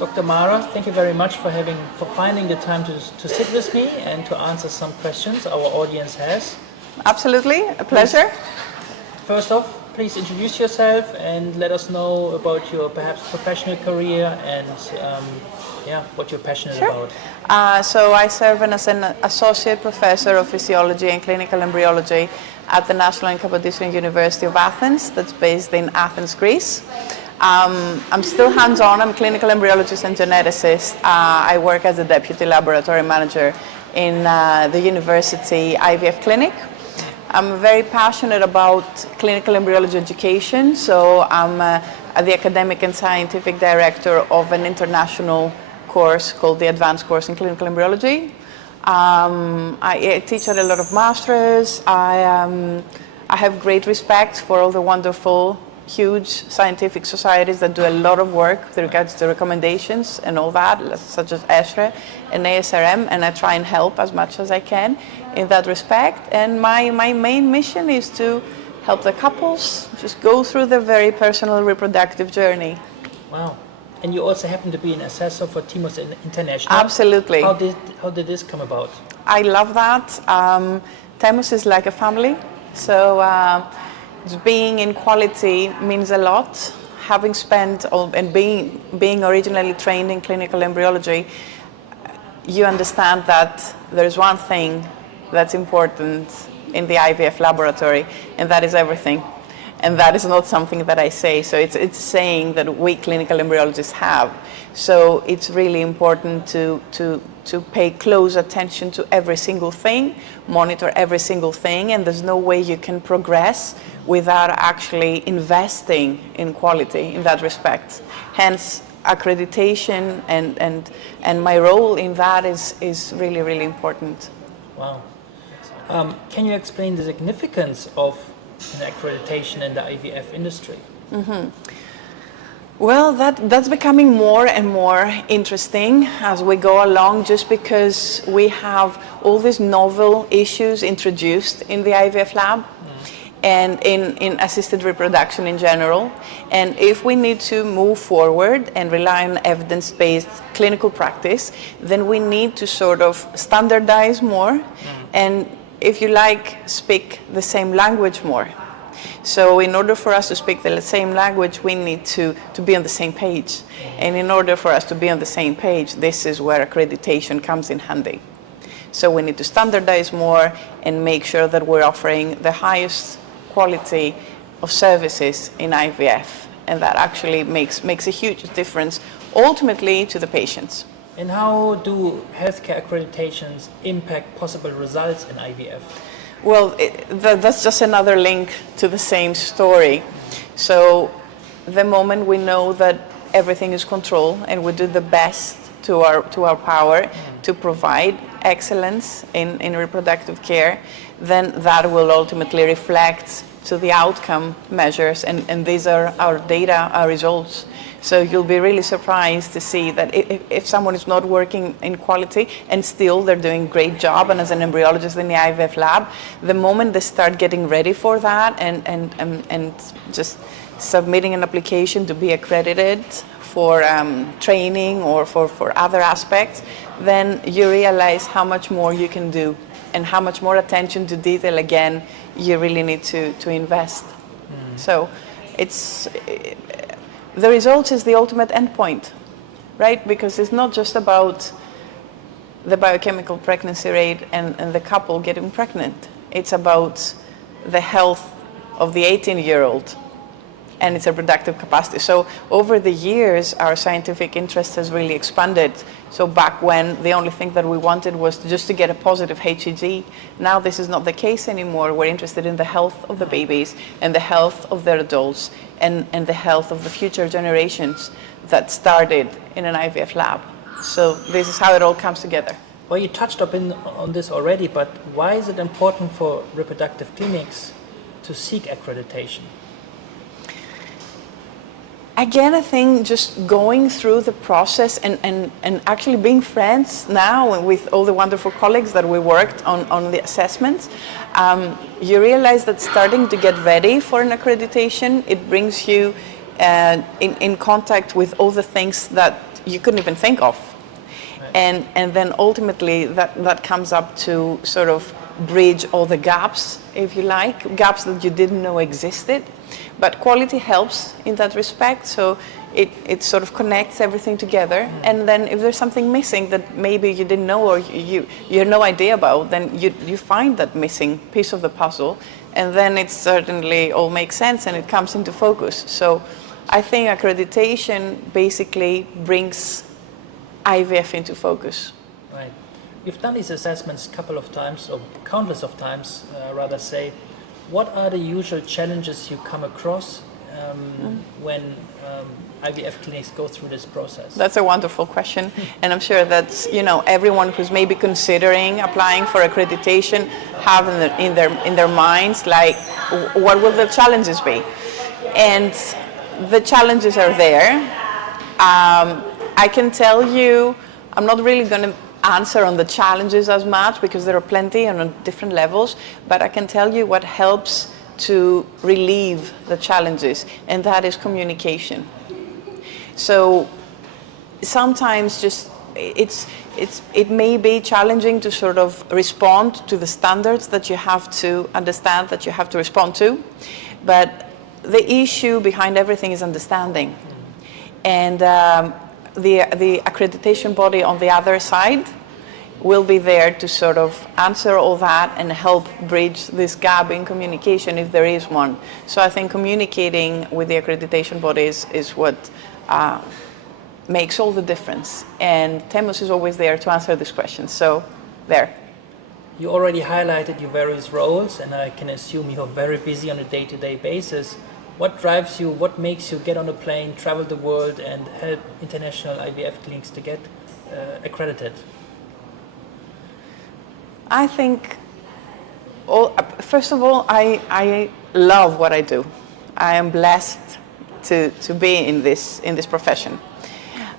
Dr. Mara, thank you very much for finding the time to sit with me and to answer some questions our audience has. Absolutely, a pleasure. First off, please introduce yourself and let us know about your perhaps professional career and what you're passionate about. So I serve as an associate professor of physiology and clinical embryology at the National Accreditation University of Athens, that's based in Athens, Greece. I'm still hands-on. I'm a clinical embryologist and geneticist. I work as a deputy laboratory manager in the university IVF clinic. I'm very passionate about clinical embryology education, so I'm the academic and scientific director of an international course called the Advanced Course in Clinical Embryology. I teach at a lot of masters. I have great respect for all the wonderful, huge scientific societies that do a lot of work with regards to recommendations and all that, such as ESHRE and ASRM, and I try and help as much as I can in that respect. And my main mission is to help the couples just go through their very personal reproductive journey. Wow. And you also happen to be an assessor for Timos International. Absolutely. How did this come about? I love that. Timos is like a family, so being in quality means a lot. Having spent and being originally trained in clinical embryology, you understand that there's one thing that's important in the IVF laboratory, and that is everything. And that is not something that I say, so it's saying that we clinical embryologists have. So it's really important to pay close attention to every single thing, monitor every single thing, and there's no way you can progress without actually investing in quality in that respect. Hence, accreditation and my role in that is really, really important. Wow. Can you explain the significance of an accreditation in the IVF industry? Mm-hmm. Well, that's becoming more and more interesting as we go along, just because we have all these novel issues introduced in the IVF lab and in assisted reproduction in general. And if we need to move forward and rely on evidence-based clinical practice, then we need to sort of standardize more and, if you like, speak the same language more. So in order for us to speak the same language, we need to be on the same page. And in order for us to be on the same page, this is where accreditation comes in handy. So we need to standardize more and make sure that we're offering the highest quality of services in IVF. And that actually makes a huge difference, ultimately, to the patients. And how do healthcare accreditations impact possible results in IVF? Well, that's just another link to the same story. So the moment we know that everything is controlled and we do the best to our power to provide excellence in reproductive care, then that will ultimately reflect to the outcome measures, and these are our data, our results. So you'll be really surprised to see that if someone is not working in quality and still they're doing a great job, and as an embryologist in the IVF lab, the moment they start getting ready for that and just submitting an application to be accredited for training or for other aspects, then you realize how much more you can do and how much more attention to detail, again, you really need to invest. So the results is the ultimate endpoint, right? Because it's not just about the biochemical pregnancy rate and the couple getting pregnant. It's about the health of the 18-year-old and its reproductive capacity. So over the years, our scientific interest has really expanded. So back when the only thing that we wanted was just to get a positive HCG, now this is not the case anymore. We're interested in the health of the babies and the health of their adults and the health of the future generations that started in an IVF lab. So this is how it all comes together. Well, you touched on this already, but why is it important for reproductive clinics to seek accreditation? Again, I think just going through the process and actually being friends now with all the wonderful colleagues that we worked on the assessments, you realize that starting to get ready for an accreditation, it brings you in contact with all the things that you couldn't even think of. And then ultimately that comes up to sort of bridge all the gaps, if you like, gaps that you didn't know existed. But quality helps in that respect, so it sort of connects everything together. And then if there's something missing that maybe you didn't know or you had no idea about, then you find that missing piece of the puzzle, and then it certainly all makes sense and it comes into focus. So I think accreditation basically brings IVF into focus. Right. You've done these assessments a couple of times, or countless of times, rather say. What are the usual challenges you come across when IVF clinics go through this process? That's a wonderful question, and I'm sure that everyone who's maybe considering applying for accreditation have in their minds, like, what will the challenges be? And the challenges are there. I can tell you, I'm not really going to answer on the challenges as much because there are plenty and on different levels, but I can tell you what helps to relieve the challenges, and that is communication. So sometimes it may be challenging to sort of respond to the standards that you have to understand, that you have to respond to, but the issue behind everything is understanding. And the accreditation body on the other side will be there to sort of answer all that and help bridge this gap in communication if there is one. So I think communicating with the accreditation bodies is what makes all the difference. And Temos is always there to answer these questions. So there. You already highlighted your various roles, and I can assume you're very busy on a day-to-day basis. What drives you, what makes you get on a plane, travel the world, and help international IVF clinics to get accredited? I think, first of all, I love what I do. I am blessed to be in this profession.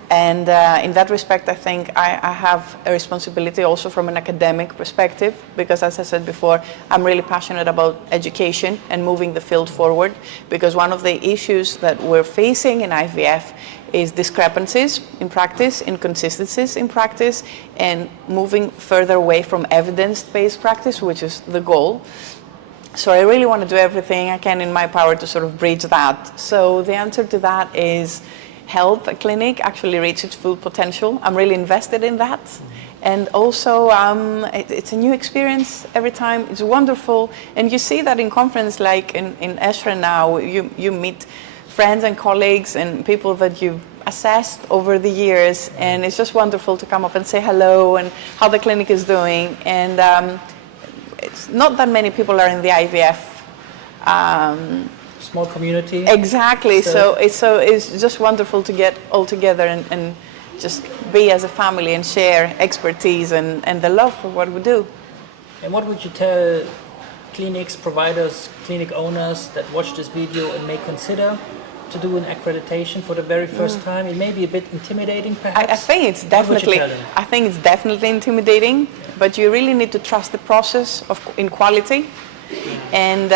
And in that respect, I think I have a responsibility also from an academic perspective, because as I said before, I'm really passionate about education and moving the field forward, because one of the issues that we're facing in IVF is discrepancies in practice, inconsistencies in practice, and moving further away from evidence-based practice, which is the goal. So I really want to do everything I can in my power to sort of bridge that. So the answer to that is help a clinic actually reach its full potential. I'm really invested in that. And also, it's a new experience every time. It's wonderful. And you see that in conference like in ESHRE now, you meet friends and colleagues and people that you've assessed over the years. And it's just wonderful to come up and say hello and how the clinic is doing. And it's not that many people are in the IVF. Small community. Exactly. So it's just wonderful to get all together and just be as a family and share expertise and the love for what we do. And what would you tell clinics, providers, clinic owners that watch this video and may consider to do an accreditation for the very first time? It may be a bit intimidating, perhaps. I think it's definitely intimidating, but you really need to trust the process in quality. And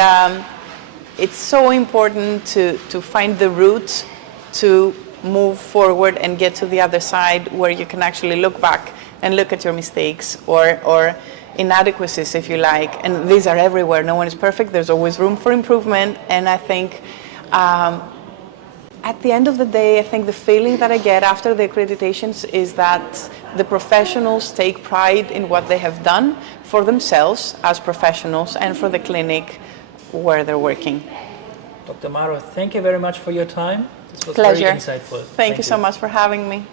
it's so important to find the route to move forward and get to the other side where you can actually look back and look at your mistakes or inadequacies, if you like. And these are everywhere. No one is perfect. There's always room for improvement. And I think at the end of the day, I think the feeling that I get after the accreditations is that the professionals take pride in what they have done for themselves as professionals and for the clinic where they're working. Dr. Maro, thank you very much for your time. This was Pleasure. very insightful. Thank you so much for having me.